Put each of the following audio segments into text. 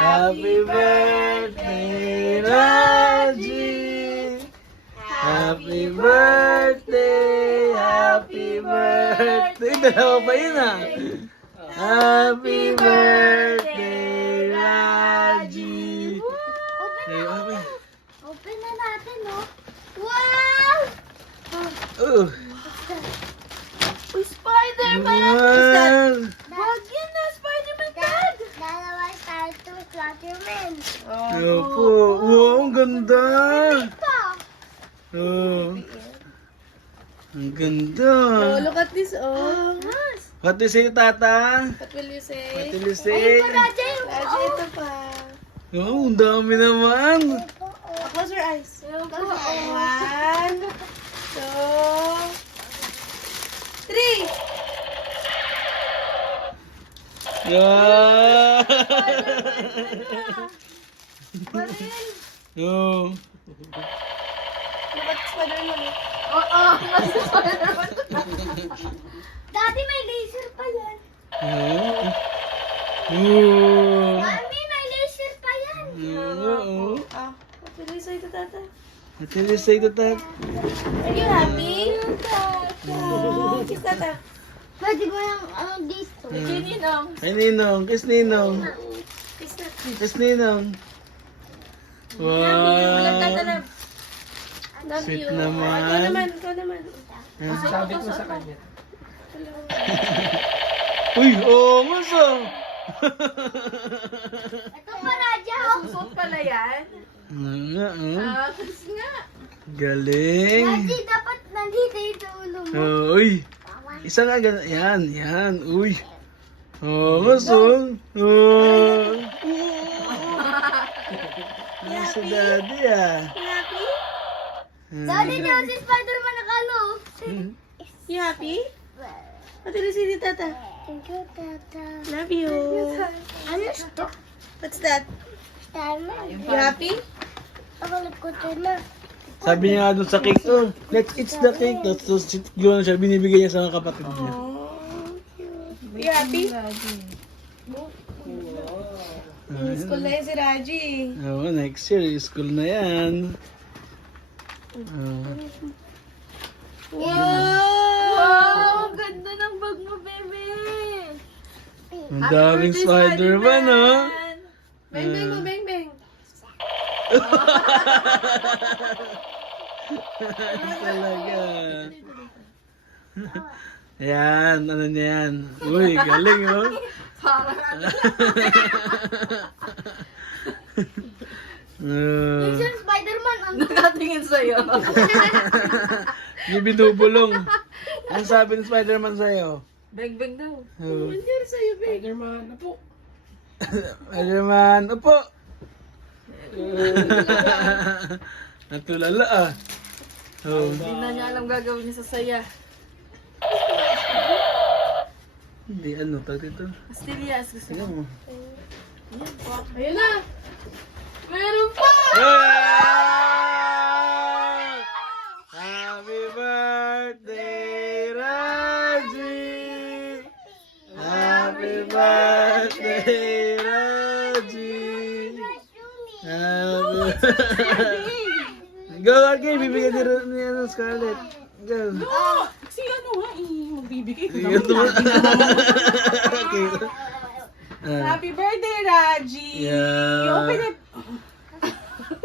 Happy birthday, Raji. Happy birthday, happy birthday. Dalawa pa yun ah. Happy birthday, Raji. Open na natin, no? Wow! Spider-Man! Wow. Wag yun na, Spider-Man dad! Dalawa tayo to Spider-Man. Opo. Wow, ang ganda. Pa! Oh. Ang ganda. Look at this, oh. What do you say, Tata? What will you say? What will you say? Raja yung Raji, ito pa. Oh, ang dami naman. Close your eyes. One, two, three. Yeah. Oh. Look at Spider-Man. Daddy, may laser pa yan. Oh. Mami, may laser pa yan. Oh. Ah, what will you say to Tata? What will you say to that? Are you happy? Kiss Tata. Pwede mo yung dito. Ninong. Ay, Ninong. Kiss Ninong. Kiss Tata. Kiss Ninong. Walang Tata Wow. love. Love Sweet you. naman. Ikaw naman, ikaw naman. Sabi ko sa kanya. Uy, oh, masa. Ito pa, Raja. oh. Suot pala yan. Nga, oh. Kiss nga. Galing. Raji, dapat nandito yung sa ulo mo. Oh, uy. Isa nga ganun. Yan, yan. Uy. Oh, maso. Oh. Yan si daddy ah. You happy? Daddy niya si Spider-Man nakalo. You happy? What will you say to Tata? Thank you, Tata. Love you. Ano ito? What's that? Spider-Man. You happy? Ako nagkuto na. Sabi niya nga dun sa cake, oh, let's eat the cake. Tapos yun siya, binibigay niya sa mga kapatid niya. You happy? School na yan si Raji. Oo, next year, school na yan. Oh. Wow! Ganda ng bag mo, bebe! Ang daming Spider-Man, oh. Beng, beng mo, beng, beng. Talaga. Yan, ano niya yan? Uy, galing, oh. Yung Spider-Man, ang Nakatingin sa'yo. Yung binubulong. Ang sabi ng Spider-Man sa'yo? Beng, beng daw. Oh. Nandiyan sa'yo, beng. Spider-Man, po. Spider-Man, opo. Natulala ah. Oh. Hindi na niya alam gagawin niya sa saya. Hindi, ano, tawag dito? Asterias, gusto Tingnan mo. mo. Ayun na! Meron pa! Wow! Happy birthday, Raji! Happy birthday, Raji! Go, okay, bibigyan niya ng Scarlett. Go. Si ano nga magbibigay ko Sige, tumo- Okay. Happy birthday, Raji! Yeah. You open it!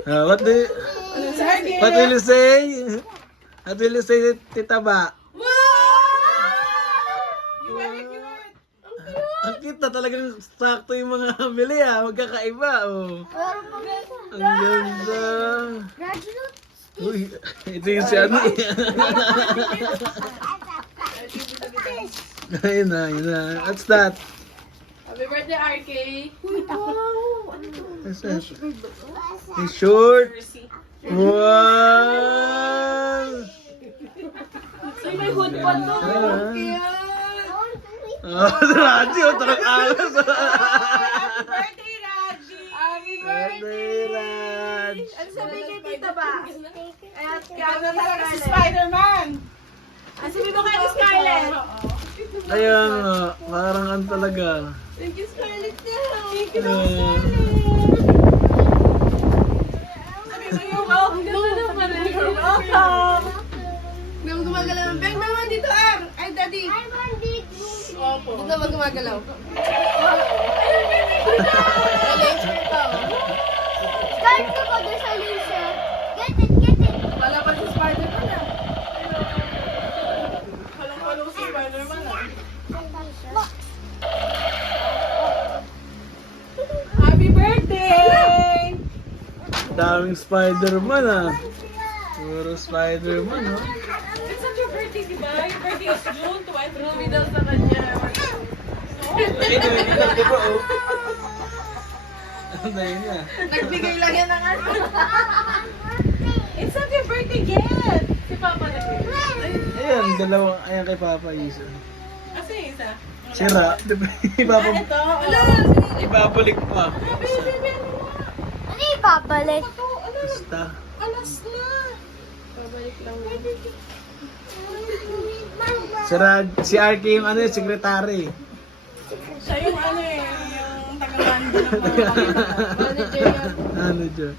What will you say? What will you say, Tita Ba? Wow! You wear it, you wear it! Ang cute na, talagang sakto yung mga bili ah. Magkakaiba oh. meron pa meron. Ang ganda. Raji, look. Uy, ito yung si ano eh. Ayun na, ayun na. What's that? Happy birthday, RK! Wow! Ano to? What's that? Yung short. Wow! Ay, may hood pa to! Ah. Cute! Oh, Raji, oh, tarang alas. Happy birthday, Raji! Happy Birthday, Raj. Ano sabihin kay Tita Ba? At kaya talaga si Spider-Man! Ano sabihin mo kay Scarlett? Ayan, parang ano talaga. Thank you, Scarlett. Thank you, Ah. Scarlett. Doon naman gumagalaw. Laser to. Start ko ko doon sa laser. Get it, get it. Wala pa si Spider-Man ah. Halong-halong si Spider-Man ah. Happy birthday! Daming Spider-Man ah. Puro Spider-Man oh. It's not your birthday, di ba? Your birthday is June 20. Rumi daw sa kanya. Ito, di ba oh? Ano yun niya? Nagbigay lang yan ng ano. It's not your birthday yet! Si Papa nagbigay. Ayan, dalawa. Ayan kay Papa isa. Asa yung isa? Sira. Di ba? Ito. Ala! Ibabalik pa. Ano yung babalik? Basta. Alas na! Babalik lang. Si RK yung ano, secretary. Siya yung ano eh, yung taga-bando ng mga manager yan. Ano dyan?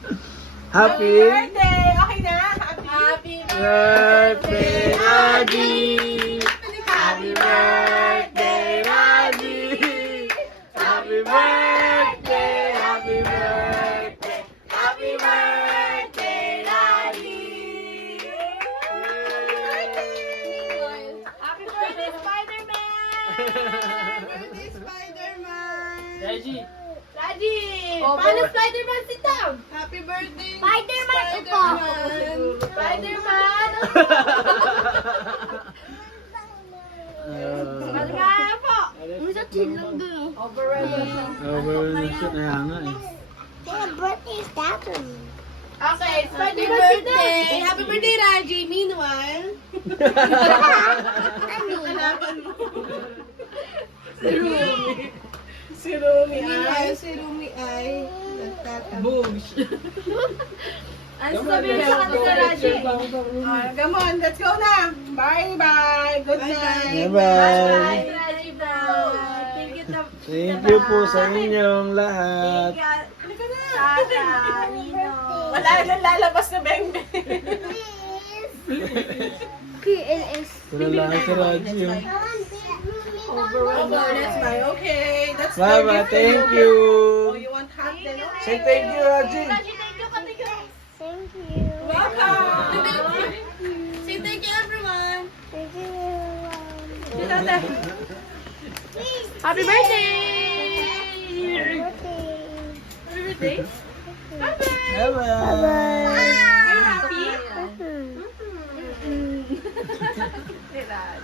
Happy Happy birthday! Okay na? Happy birthday, Raji! Happy birthday, Raji! Happy birthday, happy birthday, happy birthday, Raji! Happy birthday, Spider-Man! Birthday, Spider-Man! Reggie. Raji! Paano Spider-Man? Sit down! Happy birthday! Spider-Man ito. Spider-Man! Malgaya po! Ang sa chin lang doon. Overrated. Overreaction, kaya nga eh. Kaya birthday is that one. Okay, Spider-Man birthday! Happy birthday, Raji! Meanwhile, si Rumi ay Boosh. ano sabihin sa kanila, Raji? Come on, let's go na! Bye-bye! Good night! Bye-bye! Raji, bye! Thank you po sa inyong lahat. Halika na! Wala nang lalabas na beng PLS. Wala lang si Raji oh. That's my okay. That's Bye-bye, thank you. Oh, you want hot then? Okay. Say thank you, Raji. Thank you. Welcome! Say thank you, everyone! Thank you. Happy birthday! Birthday. Happy birthday! Bye-bye! Bye-bye. Are you happy? Mhm. Say that.